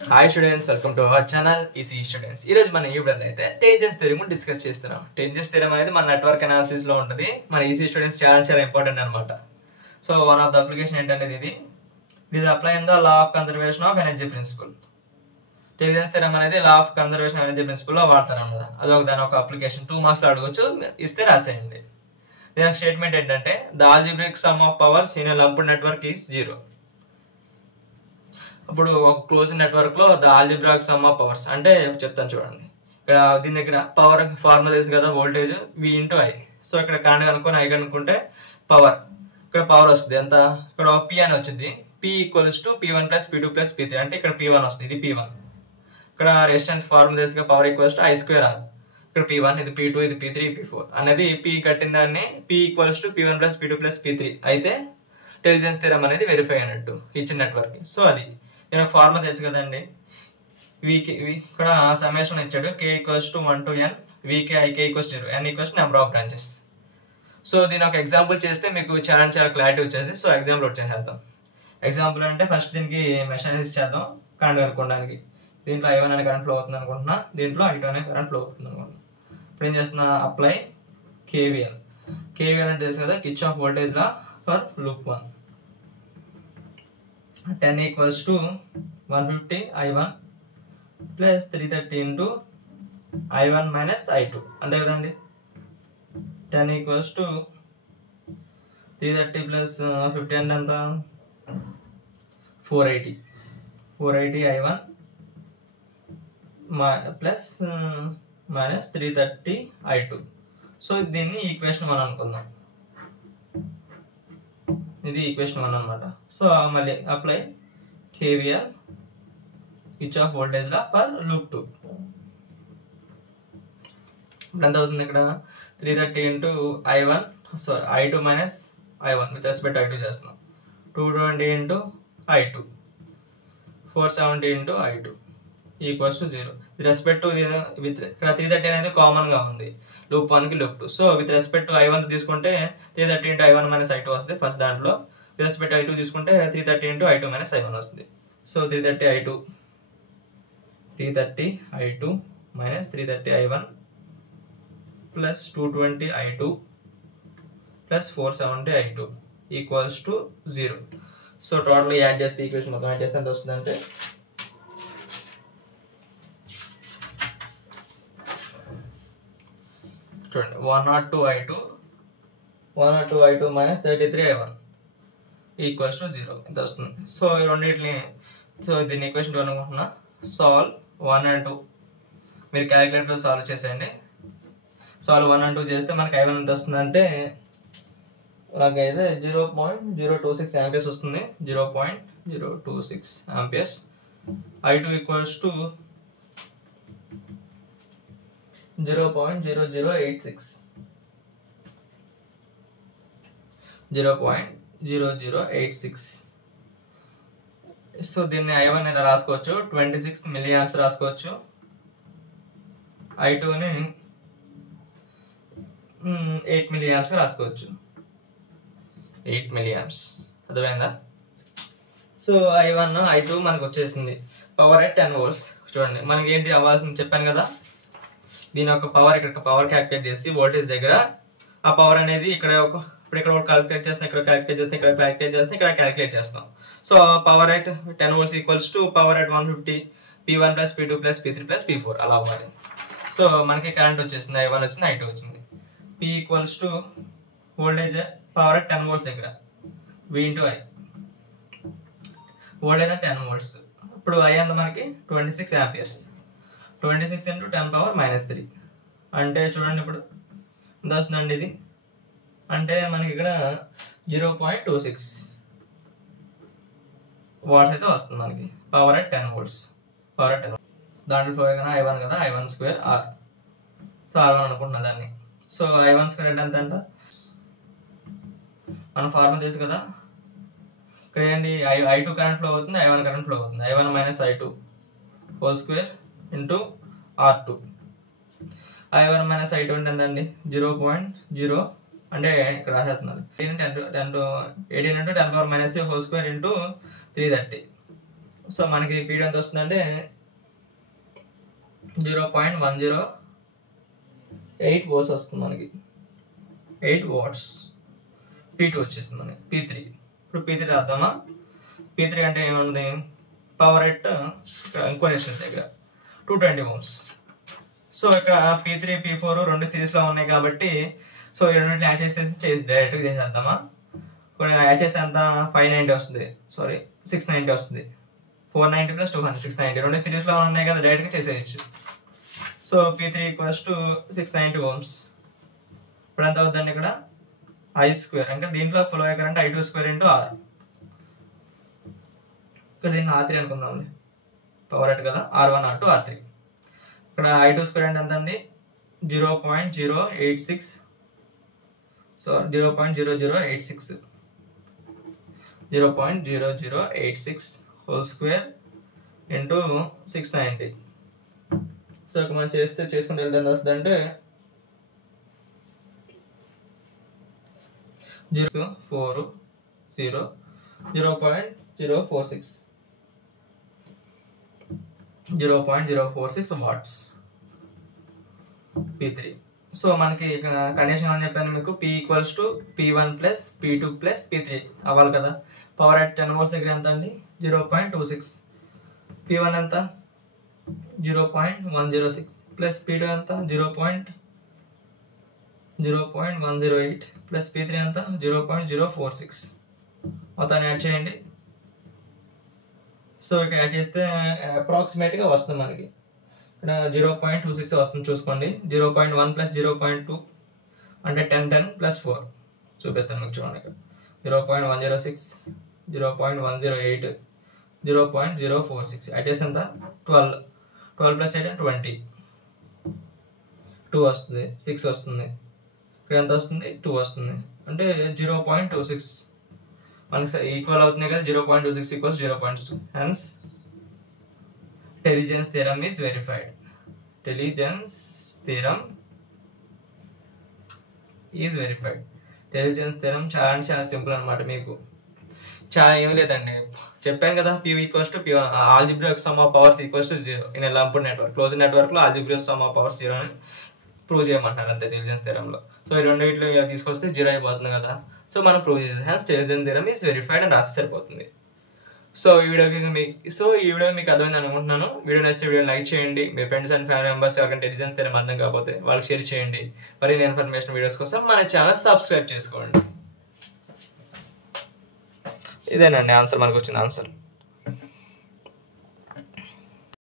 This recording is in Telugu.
Hi students, welcome to our channel EC students. ఈ రోజు మన ఈ వీడియోలో అయితే టేంజెన్స్ థియరమ్ డిస్కస్ చేస్తున్నాం. టేంజెన్స్ థియరమ్ అనేది మన నెట్వర్క్ అనాలిసిస్ లో ఉంటుంది. మన ఈసీ స్టూడెంట్స్ చాలా ఇంపార్టెంట్ అనమాట. So one of the application ఏంటంటే ఇది apply in the law of conservation of energy principle. Tellegen's theorem అనేది law of conservation of energy principle లో వాడతారు అనమాట. అదొక దాని ఒక అప్లికేషన్ 2 మార్క్స్ లో అడగొచ్చు, ఇస్తే రాసేయండి. దీని స్టేట్మెంట్ ఏంటంటే the algebraic some of powers in a lumped network is 0. ఇప్పుడు ఒక క్లోజ్ నెట్వర్క్ లో the algebraic some of powers అంటే చెప్తాను చూడండి. ఇక్కడ దీని దగ్గర పవర్ ఫార్ములా తెలుసు కదా, voltage V into I. So ఇక్కడ కరెంట్ కనుక్కొని I కనుక్కుంటే పవర్, ఇక్కడ పవర్ వస్తుంది ఎంత, ఇక్కడ P అని వచ్చింది. P equals to P1 plus P2 plus P3 అంటే ఇక్కడ P1 వస్తుంది, ఇది P1. ఇక్కడ రెసిస్టెన్స్ ఫార్ములా తెలుసు కదా, పవర్ ఈక్వల్స్ టు I2R. ఇక్కడ P1, ఇది P2, ఇది P3, P4 అనేది P కట్టిన దాన్ని P equals to P1 plus P2 plus P3 అయితే టేంజెన్స్ థియరమ్ అనేది వెరిఫై అయినట్టు ఇచ్చిన నెట్వర్క్. సో అది నేను ఒక ఫార్ములా తెలుసు కదండి, ఇక్కడ సమ్మేషన్ ఇచ్చాడు, K equals to 1 to N VK IK equals 0, N equals number of branches. So దీని ఒక ఎగ్జాంపుల్ చేస్తే మీకు చాలా క్లారిటీ వచ్చేది. సో ఎగ్జాంపుల్ వచ్చేసేద్దాం. ఎగ్జాంపుల్ అంటే ఫస్ట్ దీనికి మెష్ అనేది చేద్దాం కరెంట్ కనుక్కోవడానికి. దీంట్లో I1 అనే కరెంట్ ఫ్లో అవుతుంది అనుకుంటున్నా, దీంట్లో I2 అనే కరెంట్ ఫ్లో అవుతుంది అనుకుంటున్నా. ఇప్పుడు ఏం చేస్తున్నా, అప్లై KVL. KVL అంటే తెలుసు కదా, Kirchhoff voltage law for loop 1. 10 equals to 150 I1 plus 330 into I1 minus I2 అంతే కదండి. 10 ఈక్వల్స్ టు 330 ప్లస్ 50 అంటే ఎంత, 480 I1 plus minus 330 I2. So దీన్ని ఈక్వేషన్ 1 అనుకుందాం, ఇది ఈక్వేషన్ 1 అనమాట. సో మళ్ళీ apply KVL Kirchhoff voltage law for loop 2. ఇప్పుడు ఎంత అవుతుంది, ఇక్కడ 330 into I2 minus I1 with respect I2 చేస్తున్నాం, 220 into I2, 470 into I2 equals to 0. With respect to with ఇక్కడ 330 అనేది కామన్ గా ఉంది లూప్ 1 కి loop 2. So with respect to I1 తీసుకుంటే 330 ఇంటూ I1 మైనస్ I2 వస్తుంది ఫస్ట్ దాంట్లో. విత్ రెస్పెక్ట్ టు I2 తీసుకుంటే 330 ఇంటూ I2 మైనస్ I1 వస్తుంది. So 330 I2 minus 330 I1 plus 220 I2 plus 470 I2 equals to 0. So total add చేస్తే ఈక్వేషన్ మొత్తం యాడ్ చేస్తే ఎంత వస్తుందంటే చూడండి, 102 I2 minus 33 I1 equals to 0 ఎంత వస్తుంది. సో ఈ రెండింటిని, సో దీన్ని ఈక్వేషన్ 2 అనుకుంటున్నా. సాల్వ్ 1 and 2 మీరు క్యాలిక్యులేటర్ సాల్వ్ చేసేయండి. సాల్వ్ 1 and 2 చేస్తే మనకి I1 ఎంత వస్తుంది అంటే నాకైతే 0.026 యాంపియర్స్ వస్తుంది, 0.026 amperes. I2 equals to 0.0086. So దీన్ని I1 ఇలా రాసుకోవచ్చు, 26 మిల్లీ యాంప్స్ రాసుకోవచ్చు. I2ని 8 మిల్లీ యాంప్స్ రాసుకోవచ్చు, 8 మిల్లీ యాంప్స్. అర్థమైందా? సో I1 I2 మనకు వచ్చేసింది. Power at 10 volts. చూడండి మనకి ఏంటి అవ్వాల్సింది చెప్పాను కదా, దీని యొక్క పవర్ ఇక్కడ పవర్ క్యాలిక్యులేట్ చేసి వోల్టేజ్ దగ్గర ఆ పవర్ అనేది ఇక్కడ ఇప్పుడు ఇక్కడ క్యాలిక్యులేట్ చేస్తాం, ఇక్కడ క్యాలిక్యులేట్ చేస్తాం, ఇక్కడ క్యాలిక్యులేట్ చేస్తాం, ఇక్కడ క్యాలిక్యులేట్ చేస్తాం. So power at 10 volts equals to power at 150 P1 plus P2 plus P3 plus P4 అలా అవ్వాలి. సో మనకి కరెంట్ వచ్చేసింది, I1 వచ్చింది, I2 వచ్చింది. P equals to voltage power at 10 volts దగ్గర V into I, voltage at 10 volts. ఇప్పుడు I అంత మనకి 26 యాంపియర్స్, 26 ఇంటూ 10 పవర్ మైనస్ 3 అంటే చూడండి ఇప్పుడు ఎంత వస్తుందండి ఇది, అంటే మనకి ఇక్కడ 0.26 వాట్స్ అయితే వస్తుంది మనకి. Power at 10 volts, power at 10 volts. దాంట్లో ఫ్లో కదా I1 కదా, I1 square R. So R1 అనుకుంటున్నా దాన్ని. సో I1 స్క్వేర్ అంటే ఎంత అంట, మన ఫార్ములా తెలుసు కదా, ఇక్కడ ఏంటి I2 కరెంట్ ఫ్లో అవుతుంది, I1 కరెంట్ ఫ్లో అవుతుంది. I1 minus I2 whole square into R2. I1 minus I2 అంటే ఎంతండి, 0.0 అంటే ఇక్కడ రాసేస్తున్నాను 18 into 10 power minus 3 whole square into 330 so మనకి పీడీ ఎంత వస్తుందంటే 0.108 వాట్స్ వస్తుంది మనకి, 8 వాట్స్. P2 వచ్చేసింది మనకి, P3. ఇప్పుడు P3 రాద్దామా? P3 అంటే ఏముంది, పవర్ ఎట్ ఇంకో రెసిస్టెన్స్ దగ్గర 220 ohms. సో ఇక్కడ P3 P4 రెండు సిరీస్లో ఉన్నాయి కాబట్టి సో ఈ రెండింటిని యాడ్ చేసేసి డైరెక్ట్గా చేసేద్దామా? ఇప్పుడు యాడ్ చేస్తే అంత 590 వస్తుంది, సారీ 690 వస్తుంది. 490 + 200 690 రెండు సిరీస్లో ఉన్నాయి కదా, డైరెక్ట్గా చేసేయచ్చు. So P3 = 690 ohms. ఇప్పుడు ఎంత అవుతుందండి ఇక్కడ I2, అంటే దీంట్లో ఫ్లో అయ్యే కరెంట్ I2² × R. ఇక్కడ దీన్ని R3 అనుకుందామండి, పవర్ ఎట్ కదా, R1 R2 R3. ఇక్కడ I2² అంటే ఎంత అండి 0.086, so 0.0086 0.0086 whole square into 690. So ఇక్కడ మనం చేసుకుంటే వెళ్తే ఎంత వస్తుంది అంటే 0.046 వాట్స్ P3. సో మనకి కండిషన్ అని చెప్పాను మీకు, P = P1 + P2 + P3 అవ్వాలి కదా. పవర్ అట్ 10 volts దగ్గర ఎంత అండి 0.26, P1 ఎంత 0.106 + P2 ఎంత 0.108 + P3 ఎంత 0.046. మొత్తాన్ని యాడ్ చేయండి. సో ఇక్కడ యాడ్ చేస్తే అప్రాక్సిమేట్గా వస్తుంది మనకి, ఇక్కడ 0.26 వస్తుంది చూసుకోండి. 0.1 + 0.2 అంటే 10 + 4 చూపిస్తాను మీకు, చూడండి ఇక్కడ 0.106 0.108 0.046 యాడ్ చేస్తే ఎంత 12 + 8 20 2 వస్తుంది, 6 వస్తుంది. ఇక్కడ ఎంత వస్తుంది 2 వస్తుంది, అంటే 0.26 మనకి ఈక్వల్ అవుతుంది కదా. 0.26 = 0.2. Hence Tellegen's theorem is verified. Tellegen's theorem is verified. Tellegen's theorem చాలా అంటే చాలా సింపుల్ అనమాట. మీకు చాలా ఏమీ లేదండి, చెప్పాను కదా. P = P1 algebraic some of powers = 0 in a lumped network. Closed నెట్వర్క్లో ఆల్జిబ్రాయిక్ సమ్ ఆఫ్ పవర్స్ 0 అని ప్రూవ్ చేయమంటున్నారు అంతే టెలిజెన్స్ థియరమ్లో. సో ఈ రెండింటిలో ఇలా తీసుకొస్తే 0 అయిపోతుంది కదా. సో మనం ప్రూవ్ చేసాం. Hence Tellegen's theorem is verified అని రాస్తే సరిపోతుంది. సో ఈ వీడియో మీకు అర్థమైంది అనుకుంటున్నాను. వీడియో నచ్చితే వీడియో లైక్ చేయండి. మీ ఫ్రెండ్స్ అండ్ ఫ్యామిలీ మెంబర్స్ ఎవరికైనా టెలిజెన్స్ థియరమ్ అర్థం కాకపోతే వాళ్ళకి షేర్ చేయండి. మరిన్ని ఇన్ఫర్మేషన్ వీడియోస్ కోసం మన ఛానల్ సబ్స్క్రైబ్ చేసుకోండి. ఇదేనండి ఆన్సర్, మనకు వచ్చిన ఆన్సర్.